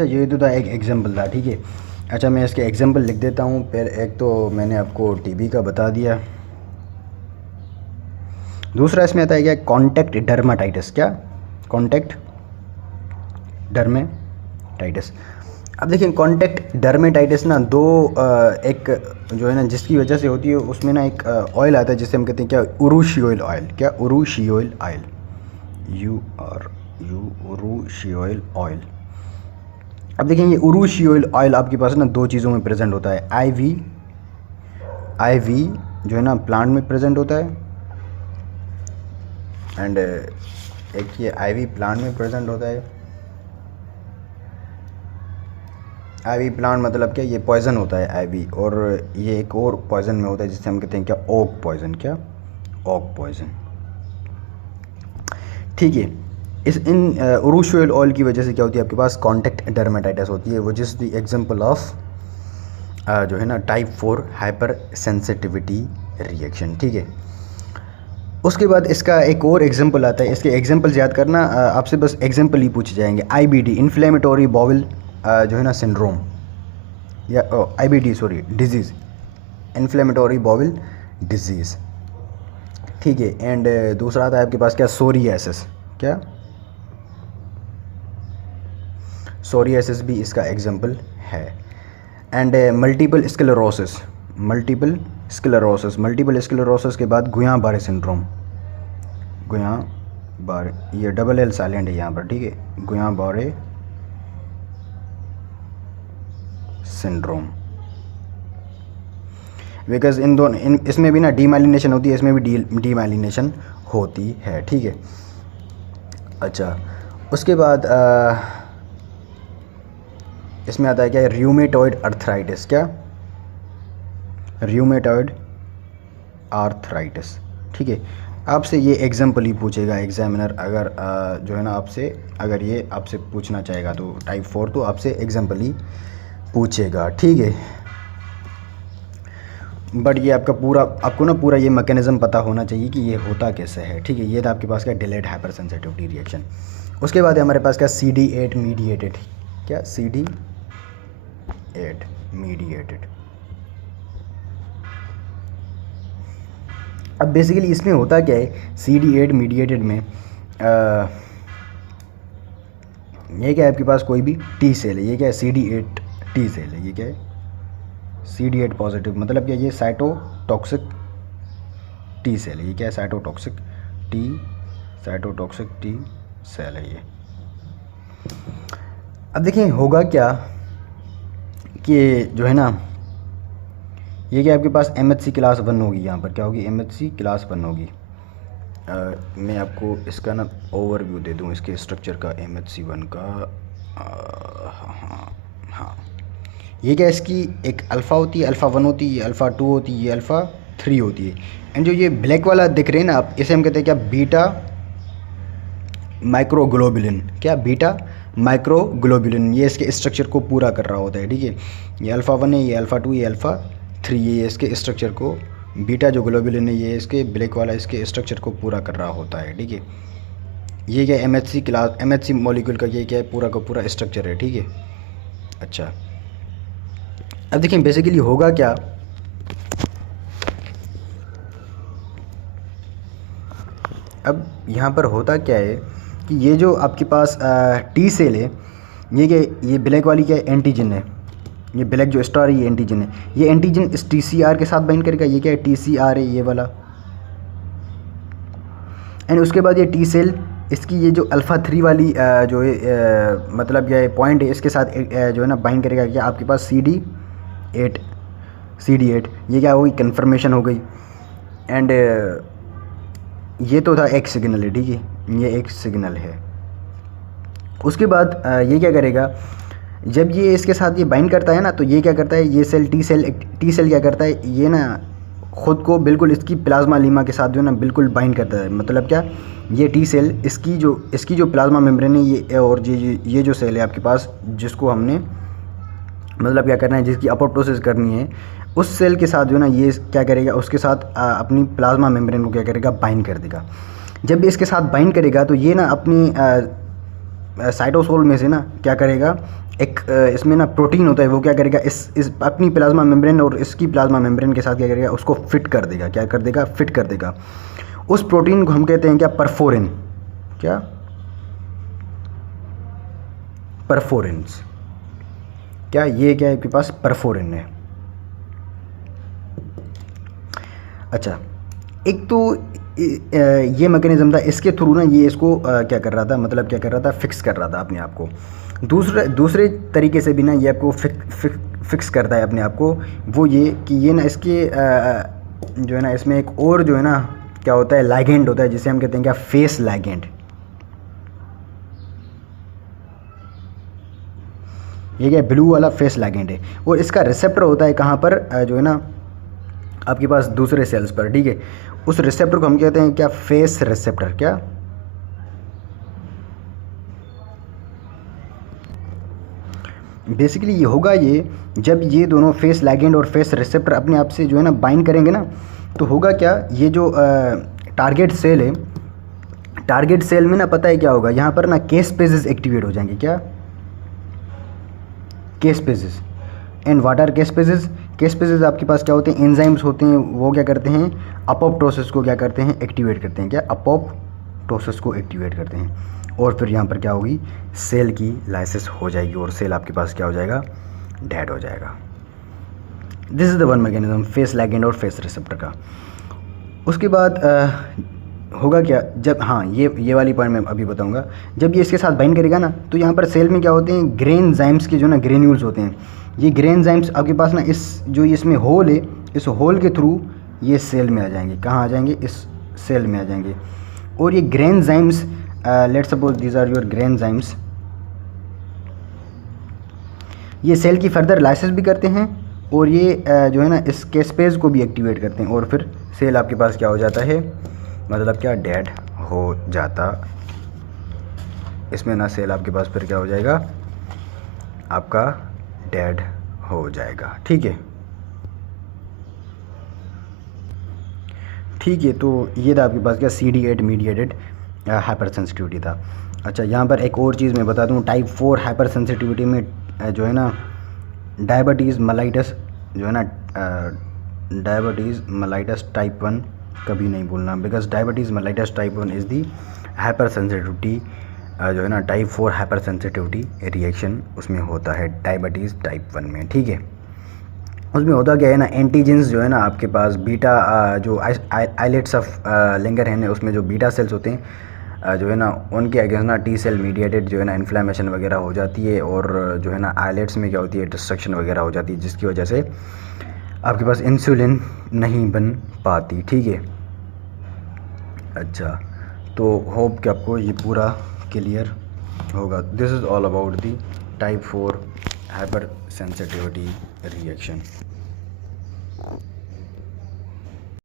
अच्छा, ये तो था एक एग्जांपल था, ठीक है। अच्छा, मैं इसके एग्जांपल लिख देता हूँ। फिर एक तो मैंने आपको टीबी का बता दिया। दूसरा इसमें आता है क्या, कॉन्टैक्ट डर्माटाइटिस। क्या, कॉन्टैक्ट डर्मेटाइटिस। अब देखिए, कॉन्टैक्ट डर्मेटाइटिस ना दो एक जो है ना जिसकी वजह से होती है, उसमें ना एक ऑयल आता है जिसे हम कहते हैं क्या, उरुशियोल ऑयल। क्या, उरुशियोल ऑयल, उरुशियोल ऑयल। अब देखिए, ये उरुशियोल ऑयल आपके पास ना दो चीज़ों में प्रेजेंट होता है। आईवी आईवी जो है ना प्लांट में प्रेजेंट होता है, एंड एक ये आईवी प्लांट में प्रेजेंट होता है। आईवी प्लांट मतलब क्या, ये पॉइजन होता है आईवी। और ये एक और पॉइजन में होता है जिसे हम कहते हैं क्या, ओक पॉइजन। क्या, ओक पॉइजन, ठीक है। इस इन उरुशियोल ऑयल की वजह से क्या होती है, आपके पास कॉन्टैक्ट डर्मेटाइटिस होती है, which is the example of जो है ना टाइप 4 हाइपर सेंसिटिविटी रिएक्शन, ठीक है। उसके बाद इसका एक और एग्जांपल आता है। इसके एग्जांपल याद करना, आपसे बस एग्जांपल ही पूछे जाएंगे। आईबीडी, इन्फ्लेमेटरी बाउल जो है ना सिंड्रोम, या IBD sorry disease, inflammatory bowel disease, ठीक है। एंड दूसरा आता है आपके पास क्या, सोरियासिस। क्या, सोरियासिस भी इसका एग्जांपल है। And multiple sclerosis, multiple sclerosis के बाद गुयां बारे सिंड्रोम, गुयां बारे, ये डबल एल साइलेंट है यहाँ पर, ठीक है, गुयां बारे सिंड्रोम। बिकॉज इन दोनों इसमें भी ना डीमाइलिनेशन होती है, इसमें भी डीमाइलिनेशन होती है, ठीक है। अच्छा, उसके बाद इसमें आता है क्या, र्यूमेटॉइड अर्थराइटिस। क्या, र्यूमेटॉइड आर्थराइटिस, ठीक है। आपसे ये एग्जाम्पल ही पूछेगा एग्जामिनर, अगर जो है ना आपसे, अगर ये आपसे पूछना चाहेगा तो टाइप 4 तो आपसे एग्जाम्पल ही पूछेगा, ठीक है। बट ये आपका पूरा, आपको ना पूरा ये मैकेनिज़्म पता होना चाहिए कि ये होता कैसे है, ठीक है। ये था आपके पास क्या, डिलेड हाइपर सेंसिटिविटी रिएक्शन। उसके बाद है हमारे पास क्या, CD8 मीडिएटेड। क्या, CD8 मीडिएटेड। अब बेसिकली इसमें होता क्या है, CD8 मीडिएटेड में ये क्या है, आपके पास कोई भी टी सेल है, ये क्या है, CD8 टी सेल है। ये क्या है, CD8 पॉजिटिव, मतलब क्या, ये साइटोटॉक्सिक टी सेल है। ये क्या है, साइटोटॉक्सिक टी सेल है ये। अब देखिए होगा क्या कि जो है ना, ये क्या आपके पास MHC क्लास 1 होगी। यहाँ पर क्या होगी, MHC क्लास 1 होगी। मैं आपको इसका ना ओवरव्यू दे दूँ इसके स्ट्रक्चर का, MHC1 का। हाँ, ये क्या, इसकी एक अल्फ़ा होती है, अल्फ़ा 1 होती है, ये अल्फ़ा 2 होती है, ये अल्फ़ा 3 होती है। एंड जो ये ब्लैक वाला दिख रहे हैं ना आप, इसे हम कहते हैं क्या, बीटा माइक्रोग्लोबुलिन। क्या, बीटा माइक्रोग्लोबुलिन, ये इसके स्ट्रक्चर को पूरा कर रहा होता है, ठीक है। ये अल्फ़ा 1 है, ये अल्फ़ा 2, ये अल्फ़ा 3, ये इसके स्ट्रक्चर को, बीटा जो ग्लोबुलिन है ये इसके ब्लैक वाला इसके स्ट्रक्चर को पूरा कर रहा होता है, ठीक है। ये क्या, MHC क्लास, MHC मॉलिक्यूल का ये क्या है, पूरा का पूरा स्ट्रक्चर है, ठीक है। अच्छा, अब देखिए बेसिकली होगा क्या, अब यहाँ पर होता क्या है कि ये जो आपके पास टी सेल है, ये क्या, ये ब्लैक वाली क्या है, एंटीजन है। ये ब्लैक जो स्टार है ये एंटीजन है। ये एंटीजन इस TCR के साथ बाइंड करेगा। ये क्या है, TCR है ये वाला। एंड उसके बाद ये टी सेल इसकी ये जो अल्फ़ा 3 वाली जो है मतलब ये पॉइंट है, इसके साथ जो है ना बाइंड करेगा। क्या, आपके पास CD8 ये क्या होगी, कन्फर्मेशन हो गई। एंड ये तो था एक सिग्नल है, ठीक है, ये एक सिग्नल है। उसके बाद ये क्या करेगा, जब ये इसके साथ ये बाइंड करता है ना, तो ये क्या करता है, ये सेल टी सेल क्या करता है, ये ना ख़ुद को बिल्कुल इसकी प्लाज्मा लीमा के साथ जो है ना बिल्कुल बाइंड करता है। मतलब क्या, ये टी सेल इसकी जो प्लाज्मा मेम्ब्रेन है ये, और ये जो सेल है आपके पास, जिसको हमने मतलब क्या करना है, जिसकी अपोप्टोसिस करनी है, उस सेल के साथ जो है ना ये क्या करेगा, उसके साथ अपनी प्लाज्मा मेम्ब्रेन को क्या करेगा, बाइंड कर देगा। जब भी इसके साथ बाइंड करेगा तो ये ना अपनी साइटोसोल में से ना क्या करेगा, एक इसमें ना प्रोटीन होता है, वो क्या करेगा, इस अपनी प्लाज्मा मेम्ब्रेन और इसकी प्लाज्मा मेम्ब्रेन के साथ क्या करेगा, उसको फिट कर देगा। क्या कर देगा? फिट कर देगा। उस प्रोटीन को हम कहते हैं क्या? परफोरिन। क्या? परफोरिन्स। क्या ये क्या है आपके पास? परफोरिन है। अच्छा, एक तो ये मैकेनिज्म था, इसके थ्रू ना ये इसको क्या कर रहा था, मतलब क्या कर रहा था, फिक्स कर रहा था अपने आप को। दूसरे तरीके से भी ना ये आपको फिक्स करता है अपने आप को। वो ये कि ये ना इसके जो है ना इसमें एक और जो है ना क्या होता है, लाइगेंड होता है, जिसे हम कहते हैं क्या? Face ligand. ये क्या? ब्लू वाला फेस लाइगेंड है। और इसका रिसेप्टर होता है कहाँ पर? जो है ना आपके पास दूसरे सेल्स पर, ठीक है। उस रिसेप्टर को हम कहते हैं क्या? Face receptor. क्या? बेसिकली ये होगा, ये जब ये दोनों फेस लाइगेंड और फेस रिसेप्टर अपने आप से जो है ना बाइंड करेंगे ना, तो होगा क्या, ये जो टारगेट सेल है, टारगेट सेल में ना पता है क्या होगा, यहाँ पर ना केस पेजेस एक्टिवेट हो जाएंगे। क्या? Case pages. And what are case pages? Case pages आपके पास क्या होते हैं? एंजाइम्स होते हैं। वो क्या करते हैं? अपोप्टोसिस को क्या करते हैं? एक्टिवेट करते हैं। क्या? अपोप्टोसिस को एक्टिवेट करते हैं। और फिर यहाँ पर क्या होगी? सेल की लाइसिस हो जाएगी और सेल आपके पास क्या हो जाएगा? डेड हो जाएगा। This is the one mechanism, face ligand और फेस रिसेप्टर का। उसके बाद होगा क्या, जब हाँ ये वाली पॉइंट मैं अभी बताऊंगा। जब ये इसके साथ बाइंड करेगा ना, तो यहाँ पर सेल में क्या होते हैं? ग्रेनजाइम्स के जो ना ग्रेन्यूल्स होते हैं। ये ग्रेनजाइम्स आपके पास ना इस जो इसमें होल है, इस होल के थ्रू ये सेल में आ जाएंगे। कहाँ आ जाएंगे? इस सेल में आ जाएंगे। और ये granzymes, let's suppose these are your granzymes, ये सेल की फर्दर लाइसिस भी करते हैं और ये जो है ना इस केस्पेज को भी एक्टिवेट करते हैं। और फिर सेल आपके पास क्या हो जाता है, मतलब क्या? डेड हो जाता। इसमें ना सेल आपके पास फिर क्या हो जाएगा? आपका डेड हो जाएगा। ठीक है, ठीक है। तो ये था आपके पास क्या? CD8 मीडिएटेड हाइपर सेंसिटिविटी था। अच्छा, यहाँ पर एक और चीज़ मैं बता दूँ, टाइप 4 हाइपर सेंसिटिविटी में जो है ना डायबिटीज़ मेलाइटस जो है ना, डायबिटीज़ मेलाइटस टाइप 1 कभी नहीं भूलना, because diabetes mellitus type 1 is the hyper sensitivity जो है ना टाइप 4 हाइपर सेंसिटिविटी रिएक्शन उसमें होता है डायबिटीज़ टाइप 1 में। ठीक है, उसमें होता क्या है ना, एंटीजेंस जो है ना आपके पास बीटा जो आइलेट्स ऑफ लिंगरहैन है, उसमें जो बीटा सेल्स होते हैं जो है ना, उनके अगेंस्ट ना टी सेल मीडिएटेड जो है ना इन्फ्लेमेशन वगैरह हो जाती है। और जो है ना आइलेट्स में क्या होती है? डिस्ट्रक्शन वगैरह हो जाती है, जिसकी वजह से आपके पास इंसुलिन नहीं बन पाती। ठीक है, अच्छा, तो होप कि आपको ये पूरा क्लियर होगा। This is all about the type 4 hyper sensitivity reaction.